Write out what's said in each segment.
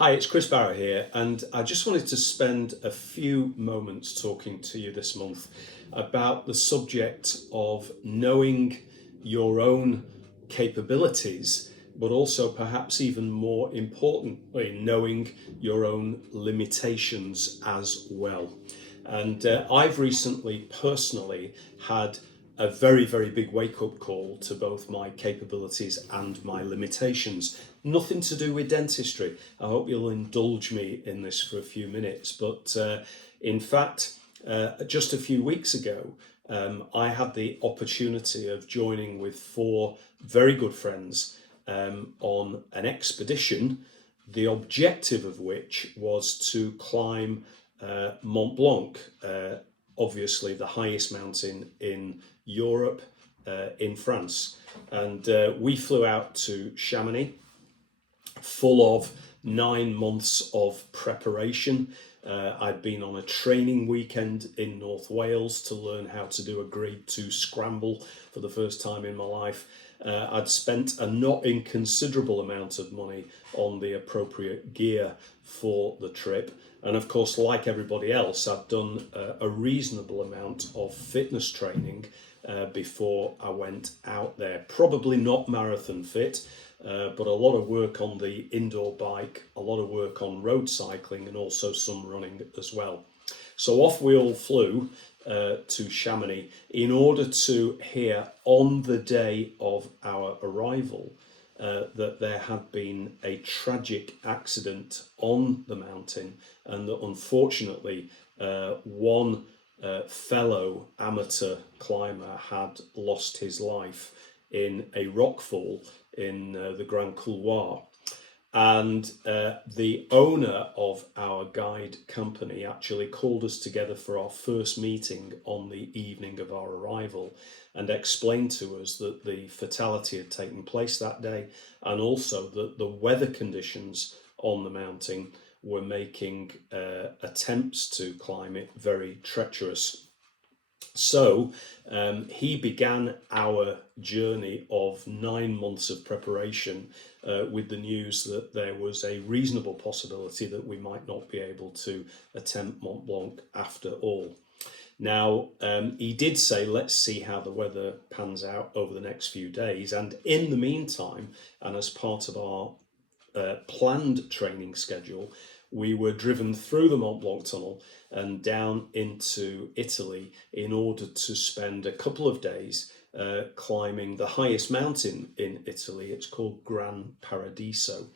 Hi, it's Chris Barrow here, and I just wanted to spend a few moments talking to you this month about the subject of knowing your own capabilities, but also perhaps even more importantly, knowing your own limitations as well. And I've recently personally had a very, very big wake up call to both my capabilities and my limitations. Nothing to do with dentistry. I hope you'll indulge me in this for a few minutes. But in fact, just a few weeks ago, I had the opportunity of joining with four very good friends on an expedition, the objective of which was to climb Mont Blanc, obviously the highest mountain in Europe, in France. And we flew out to Chamonix, full of 9 months of preparation. I'd been on a training weekend in North Wales to learn how to do a grade 2 scramble for the first time in my life. I'd spent a not inconsiderable amount of money on the appropriate gear for the trip. And of course, like everybody else, I'd done a reasonable amount of fitness training before I went out there. Probably not marathon fit, but a lot of work on the indoor bike, a lot of work on road cycling, and also some running as well. So off we all flew to Chamonix in order to hear on the day of our arrival that there had been a tragic accident on the mountain, and that unfortunately one fellow amateur climber had lost his life in a rockfall in the Grand Couloir. And the owner of our guide company actually called us together for our first meeting on the evening of our arrival and explained to us that the fatality had taken place that day, and also that the weather conditions on the mountain were making attempts to climb it very treacherous. So he began our journey of 9 months of preparation with the news that there was a reasonable possibility that we might not be able to attempt Mont Blanc after all. Now, he did say, let's see how the weather pans out over the next few days. And in the meantime, and as part of our planned training schedule, we were driven through the Mont Blanc tunnel and down into Italy in order to spend a couple of days climbing the highest mountain in Italy. It's called Gran Paradiso.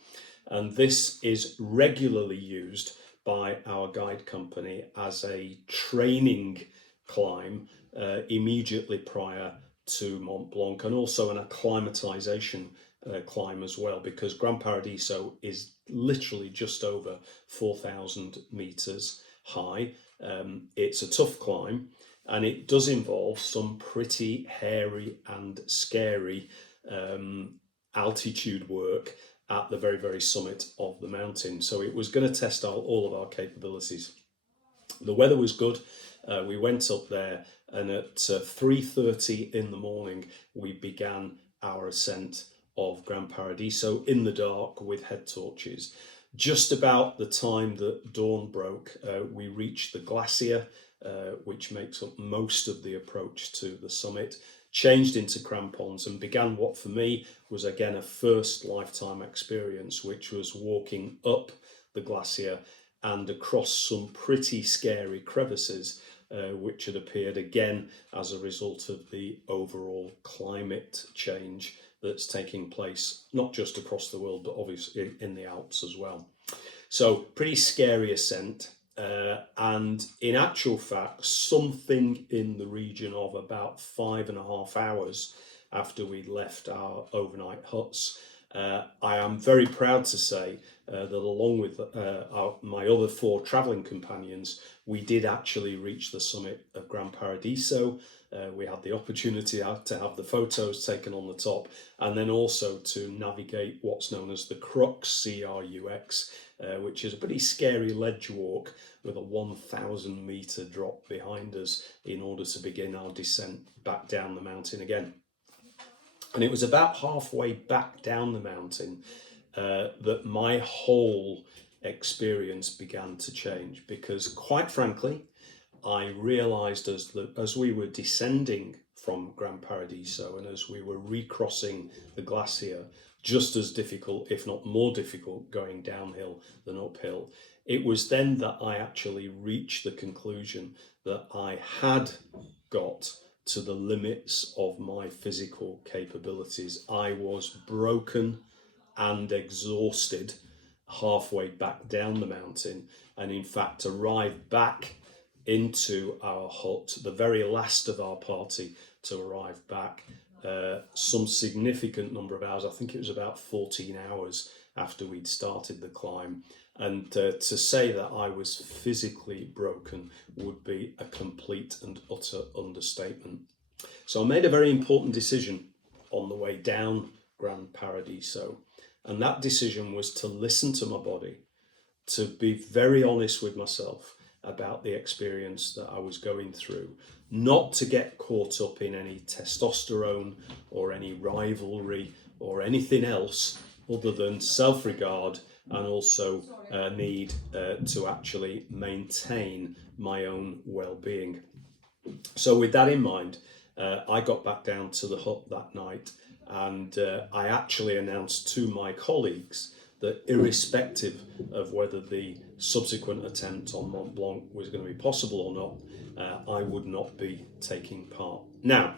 And this is regularly used by our guide company as a training climb immediately prior to Mont Blanc, and also an acclimatization climb as well, because Gran Paradiso is literally just over 4,000 meters high. It's a tough climb, and it does involve some pretty hairy and scary altitude work at the very, very summit of the mountain. So it was going to test all of our capabilities. The weather was good. We went up there, and at 3:30 in the morning, we began our ascent of Gran Paradiso in the dark with head torches. Just about the time that dawn broke, we reached the glacier, which makes up most of the approach to the summit, changed into crampons, and began what for me was again a first lifetime experience, which was walking up the glacier and across some pretty scary crevices, which had appeared again as a result of the overall climate change that's taking place, not just across the world, but obviously in the Alps as well. So pretty scary ascent. And in actual fact, something in the region of about 5.5 hours after we left our overnight huts, I am very proud to say that along with my other four travelling companions, we did actually reach the summit of Gran Paradiso. We had the opportunity to have the photos taken on the top, and then also to navigate what's known as the Crux, C-R-U-X, which is a pretty scary ledge walk with a 1,000 metre drop behind us in order to begin our descent back down the mountain again. And it was about halfway back down the mountain that my whole experience began to change, because quite frankly, I realized as we were descending from Gran Paradiso and as we were recrossing the glacier, just as difficult, if not more difficult, going downhill than uphill, it was then that I actually reached the conclusion that I had got to the limits of my physical capabilities. I was broken and exhausted halfway back down the mountain, and in fact arrived back into our hut, the very last of our party to arrive back, some significant number of hours. I think it was about 14 hours after we'd started the climb. And to say that I was physically broken would be a complete and utter understatement. So I made a very important decision on the way down Gran Paradiso. And that decision was to listen to my body, to be very honest with myself about the experience that I was going through, not to get caught up in any testosterone or any rivalry or anything else other than self-regard, and also need to actually maintain my own well-being. So with that in mind, I got back down to the hut that night, and I actually announced to my colleagues that irrespective of whether the subsequent attempt on Mont Blanc was going to be possible or not, I would not be taking part. Now,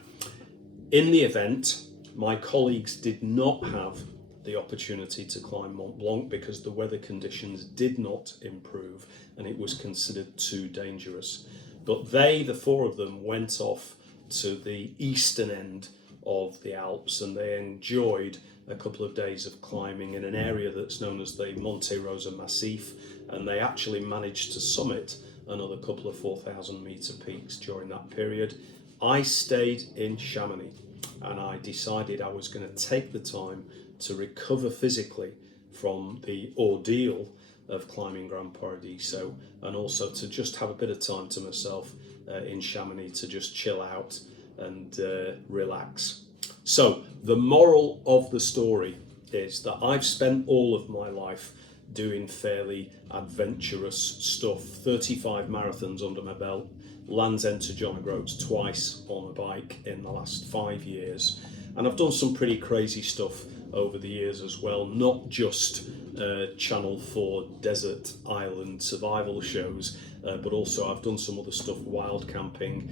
in the event, my colleagues did not have the opportunity to climb Mont Blanc because the weather conditions did not improve and it was considered too dangerous. But they, the four of them, went off to the eastern end of the Alps, and they enjoyed a couple of days of climbing in an area that's known as the Monte Rosa Massif, and they actually managed to summit another couple of 4,000 meter peaks during that period. I stayed in Chamonix, and I decided I was going to take the time to recover physically from the ordeal of climbing Gran Paradiso, and also to just have a bit of time to myself in Chamonix to just chill out and relax. So the moral of the story is that I've spent all of my life doing fairly adventurous stuff. 35 marathons under my belt, Land's End to John O'Groats twice on a bike in the last 5 years, and I've done some pretty crazy stuff over the years as well, not just Channel 4 desert island survival shows, but also I've done some other stuff, wild camping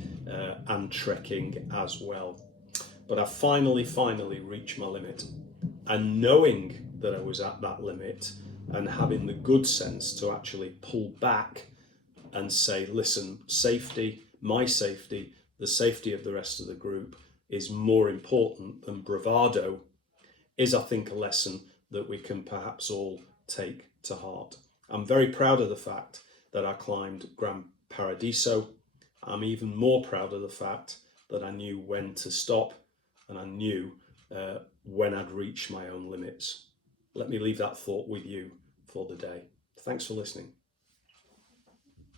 and trekking as well. But I finally reached my limit, and knowing that I was at that limit and having the good sense to actually pull back and say, listen, safety, my safety, the safety of the rest of the group is more important than bravado, is, I think, a lesson that we can perhaps all take to heart. I'm very proud of the fact that I climbed Gran Paradiso. I'm even more proud of the fact that I knew when to stop, and I knew when I'd reach my own limits. Let me leave that thought with you for the day. Thanks for listening.